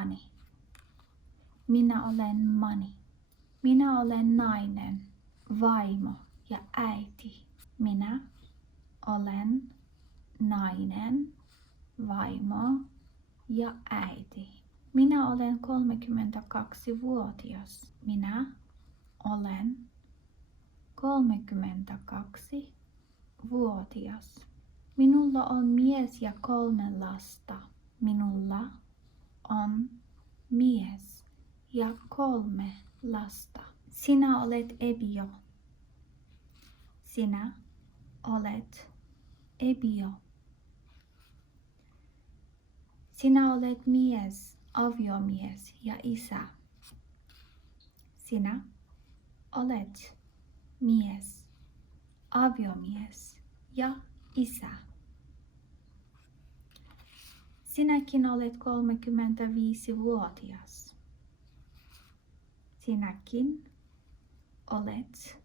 Mani. Minä olen Mani. Minä olen nainen, vaimo ja äiti. Minä olen nainen, vaimo ja äiti. Minä olen 32-vuotias. Minä olen 32-vuotias. Minulla on mies ja 3 lasta. Minulla on mies ja 3 lasta. Sinä olet Ebio. Sinä olet Ebio. Sinä olet mies, aviomies ja isä. Sinä olet mies, aviomies ja isä. Sinäkin olet 35-vuotias. Sinäkin olet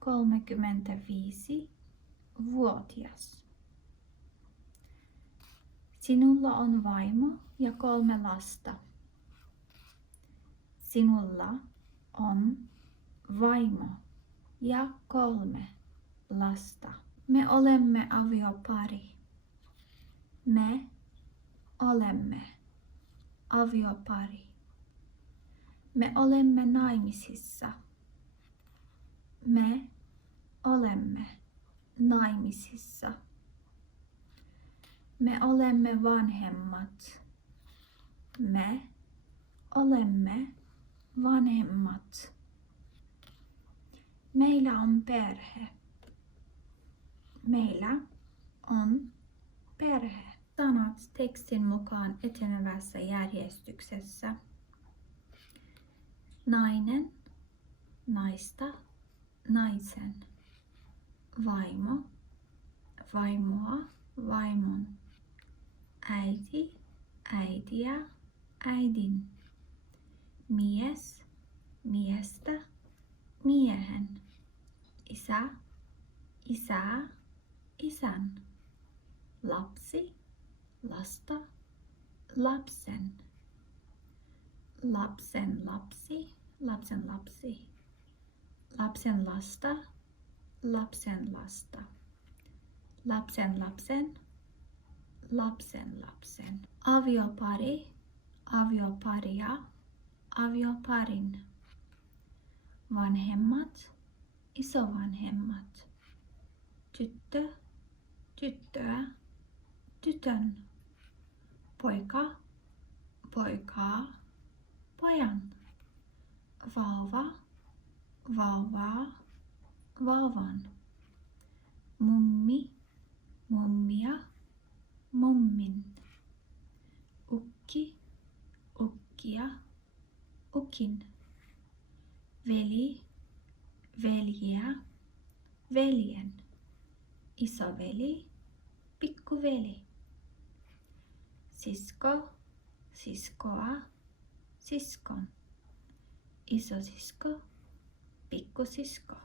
35-vuotias. Sinulla on vaimo ja 3 lasta. Sinulla on vaimo ja 3 lasta. Me olemme aviopari. Me olemme aviopari. Me olemme naimisissa. Me olemme naimisissa. Me olemme vanhemmat. Me olemme vanhemmat. Meillä on perhe. Meillä on perhe. Sanat tekstin mukaan etenevässä järjestyksessä. Nainen, naista, naisen. Vaimo, vaimoa, vaimon. Äiti, äitiä, äidin. Mies, miestä, miehen. Isä, isää, isän. Lapsi, lasta, lapsen. Lapsen lapsi, lapsen lapsi. Lapsen lasta, lapsen lasta. Lapsen lapsen, lapsen lapsen. Aviopari, avioparia, avioparin. Vanhemmat, isovanhemmat. Tyttö, tyttöä, tytön. Poika, poikaa, pojan. Vauva, vauvaa, vauvan. Mummi, mummia, mummin. Ukki, ukkia, ukin. Veli, veljeä, veljen. Isoveli, pikkuveli. Sisko, siskoa, siskon. Isosisko, pikkusisko.